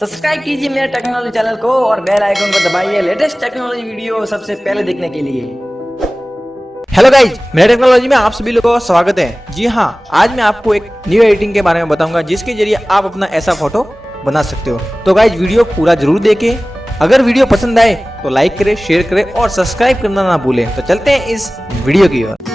सब्सक्राइब कीजिए मेरे technology channel को और बेल आइकन को दबाइए लेटेस्ट टेक्नोलॉजी वीडियो सबसे पहले देखने के लिए। हेलो गाइज, मेरा टेक्नोलॉजी में आप सभी लोगों का स्वागत है। जी हाँ, आज मैं आपको एक न्यू एडिटिंग के बारे में बताऊंगा जिसके जरिए आप अपना ऐसा फोटो बना सकते हो। तो गाइज वीडियो पूरा जरूर देखें। अगर वीडियो पसंद आए तो लाइक करें, शेयर करें और सब्सक्राइब करना ना भूलें। तो चलते हैं इस वीडियो की ओर।